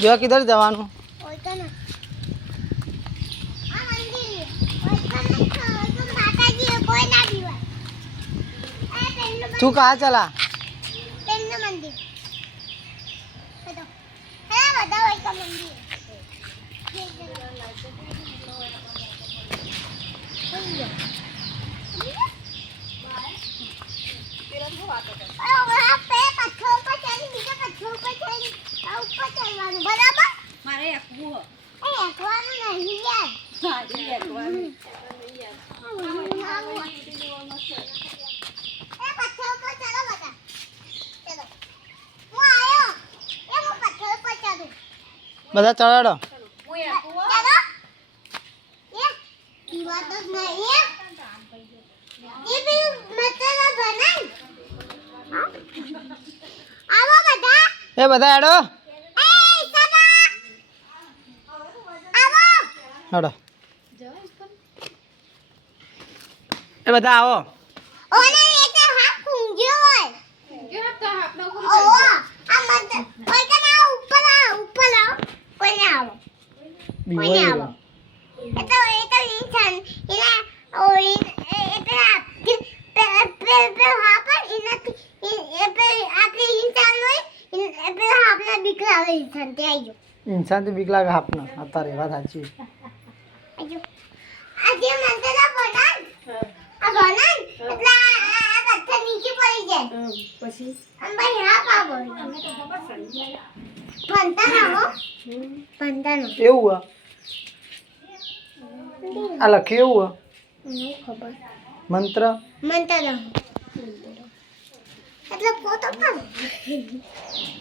जो किधर जवानू तू कहाँ चला બધા ચડાડો એ બધા હેડો હેડો એ બધા આવો इंसान तो बिक लागा अपना आता रे बात अच्छी आजो આજે મંતરા બોલાન આ બોલાન એટલે આ પથ્થર નીચે પડી જાય પછી અન ભાઈ હા પાવો અમે તો ખબર પડી પંતાનો એવું આ લખે એવું નહીં ખબર મંત્ર એટલે પોતો પણ